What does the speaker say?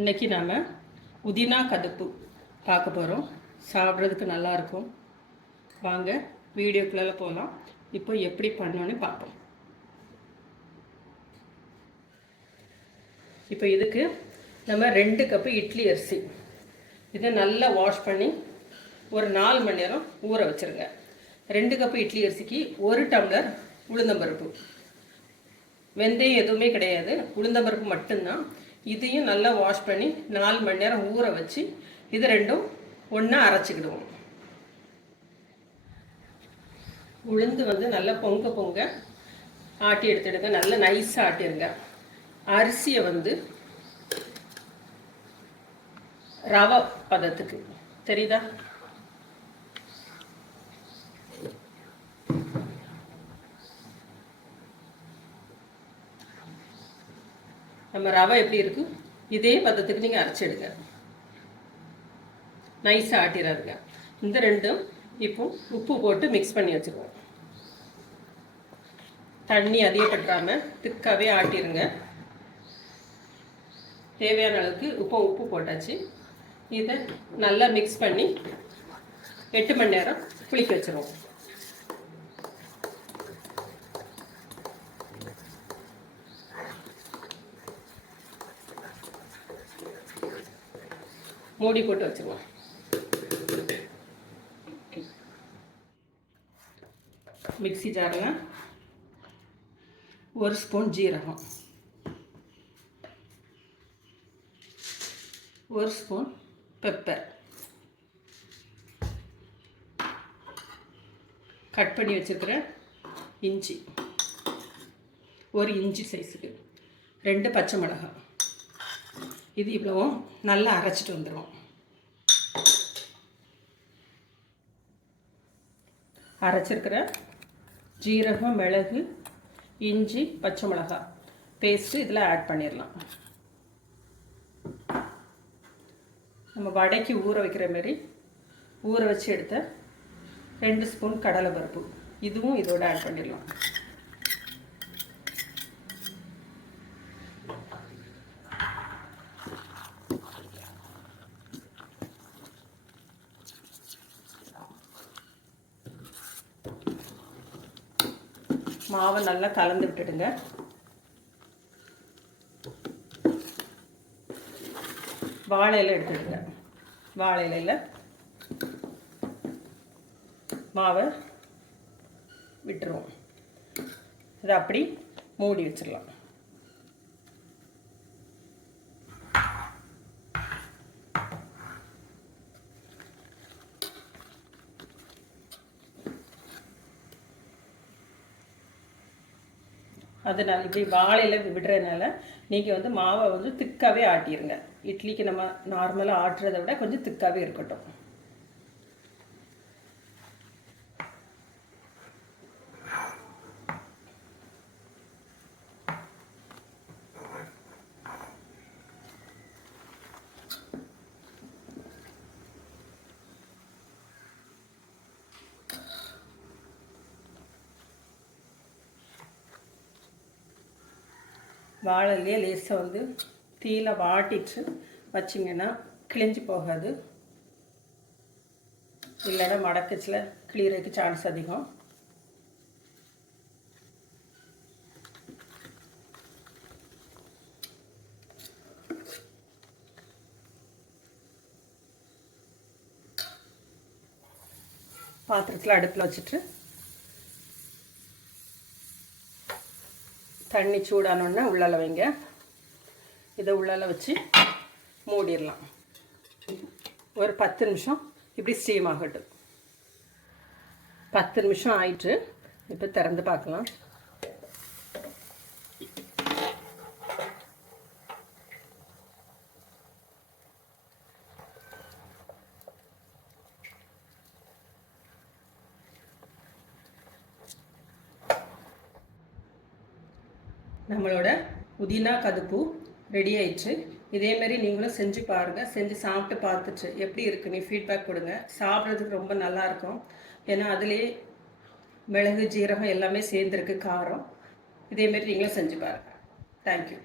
இன்றைக்கி நாம் புதினா கதுப்பு பார்க்க போகிறோம். சாப்பிட்றதுக்கு நல்லாயிருக்கும். வாங்க வீடியோக்குள்ளே போகலாம். இப்போ எப்படி பண்ணோன்னு பார்ப்போம். இப்போ இதுக்கு நம்ம 2 கப்பு இட்லி அரிசி இதை நல்லா வாஷ் பண்ணி ஒரு 4 மணி நேரம் ஊற வச்சுருங்க. 2 கப்பு இட்லி அரிசிக்கு 1 டம்ளர் உளுந்தம்பருப்பு. வெந்தயம் எதுவுமே கிடையாது, உளுந்தம்பருப்பு மட்டும்தான். இதையும் நல்லா வாஷ் பண்ணி 4 மணி நேரம் ஊற வச்சு இது ரெண்டும் ஒன்றா அரைச்சிக்கிடுவோம். உளுந்து நல்லா பொங்க ஆட்டி எடுத்துடுங்க. நல்லா நைஸாக ஆட்டிடுங்க. அரிசியை ரவை பதத்துக்கு தெரியுதா? நம்ம ரவை எப்படி இருக்கு இதே பதத்துக்கு நீங்கள் அரைச்சிடுங்க. நைஸாக ஆட்டிடாதுங்க. இந்த ரெண்டும் இப்போ உப்பு போட்டு மிக்ஸ் பண்ணி வச்சுக்குவோம். தண்ணி அதிகப்பட்டுறாமல் திக்காவே ஆட்டிடுங்க. தேவையான அளவுக்கு உப்பு போட்டாச்சு. இதை நல்லா மிக்ஸ் பண்ணி 8 மணி நேரம் புளிக்க வச்சுருவோம். மூடி போட்டு வச்சுருவோம். மிக்ஸி ஜாரில் 1 ஸ்பூன் ஜீரகம், 1 ஸ்பூன் பெப்பர், கட் பண்ணி வச்சுருக்கிற இஞ்சி, 1 இஞ்சி சைஸுக்கு, 2 பச்சை மிளகாய். இது இவ்வளவும் நல்லா அரைச்சிட்டு வந்துடும். அரைச்சிருக்கிற ஜீரகம், மிளகு, இஞ்சி, பச்சை மிளகாய் பேஸ்ட்டு இதில் ஆட் பண்ணிடலாம். நம்ம வடைக்கு ஊற வைக்கிற மாதிரி ஊற வச்சு எடுத்த 2 ஸ்பூன் கடலை பருப்பு இதுவும் இதோட ஆட் பண்ணிடலாம். மாவை நல்லா கலந்து விட்டுடுங்க. வாழை இலை எடுத்துடுங்க. வாழை இலையில் மாவை விட்டுருவோம். இதை அப்படி மூடி வச்சிடலாம். அதனால் இப்படி வாழையில் விடுறதுனால நீங்கள் மாவை திக்காகவே ஆட்டிடுங்க. இட்லிக்கு நம்ம நார்மலாக ஆட்டுறதை விட கொஞ்சம் திக்காகவே இருக்கட்டும். வாழையிலே லேசாக தீயில வாட்டிட்டு வச்சிங்கன்னா கிழிஞ்சு போகாது. இல்லைன்னா மடக்கச்சில் கிளியறதுக்கு சான்ஸ் அதிகம். பாத்திரத்தில் அடுப்பில் வச்சுட்டு தண்ணி சூடானோடனே உள்ளால வைங்க. இதை உள்ளால வச்சு மூடிடலாம். ஒரு 10 நிமிஷம் இப்படி ஸ்டீம் ஆகட்டும். 10 நிமிஷம் ஆயிட்டு இப்போ திறந்து பார்க்கலாம். நம்மளோட புதினா கதுப்பு ரெடி ஆயிடுச்சு. இதேமாரி நீங்களும் செஞ்சு பாருங்கள். செஞ்சு சாப்பிட்டு பார்த்துட்டு எப்படி இருக்குன்னு ஃபீட்பேக் கொடுங்க. சாப்பிட்றதுக்கு ரொம்ப நல்லாயிருக்கும். ஏன்னா அதுலேயே மிளகு, ஜீரகம் எல்லாமே சேர்ந்துருக்கு, காரம். இதேமாரி நீங்களும் செஞ்சு பாருங்கள். தேங்க்யூ.